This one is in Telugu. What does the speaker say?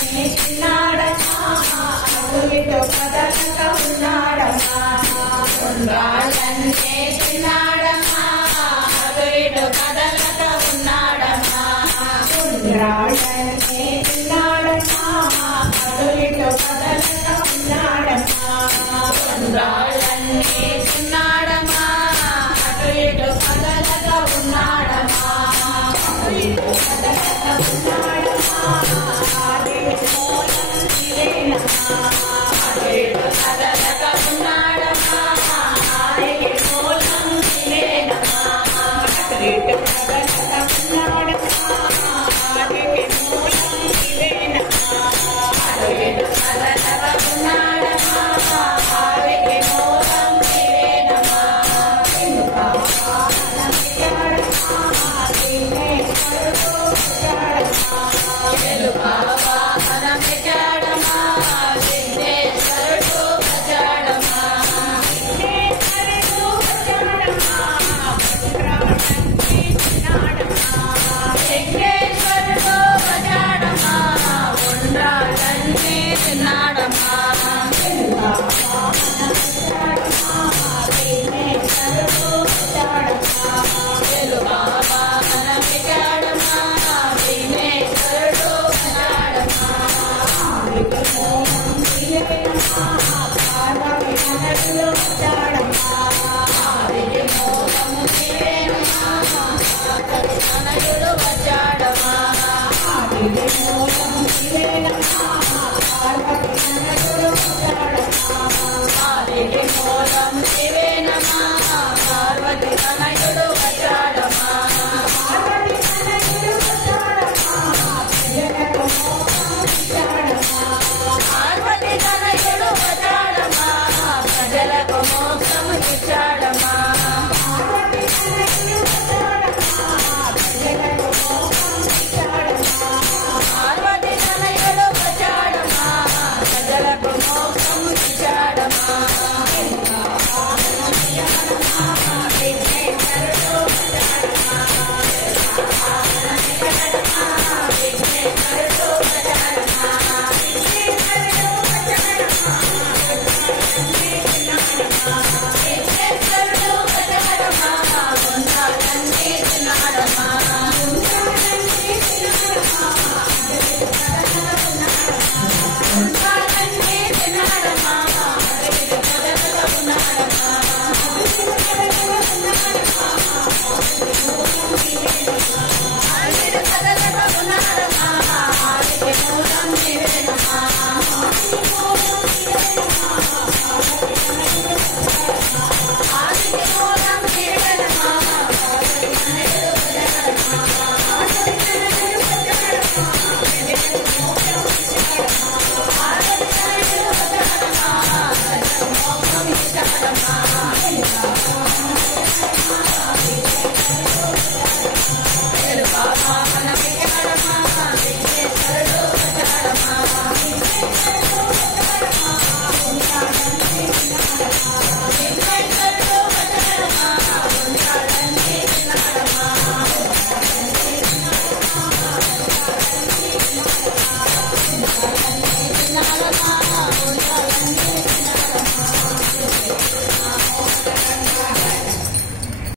చిన్నాడమ్మా అటు ఇటు కదలక ఉన్నాడమ్మా ఉండ్రాళ్ళన్నే చిన్నాడమ్మా అటు ఇటు కదలక ఉన్నాడమ్మా ఉండ్రాళ్ళన్నే చిన్నాడమ్మా అటు ఇటు కదలక ఉన్నాడమ్మా ఉండ్రాళ్ళన్నే చిన్నాడమ్మా అటు ఇటు కదలక ఉన్నాడమ్మా అటు ఇటు కదలక ఉన్నాడమ్మా ఆది మూలం నీవేనమ్మా అటు ఇటు కదలక ఉన్నాడమ్మా ఆది మూలం నీవేనమ్మా అటు ఇటు కదలక ఉన్నాడమ్మా ఆది మూలం నీవేనమ్మా అటు ఇటు కదలక ఉన్నాడమ్మా ఆది మూలం నీవేనమ్మా వాహనమెక్కాడమ్మా విఘ్నేశ్వరుడు వచ్చాడమ్మా విఘ్నేశ్వరుడు వచ్చాడమ్మా ఉండ్రాళ్ళన్నీ తిన్నాడమ్మా విఘ్నేశ్వరుడు వచ్చాడమ్మా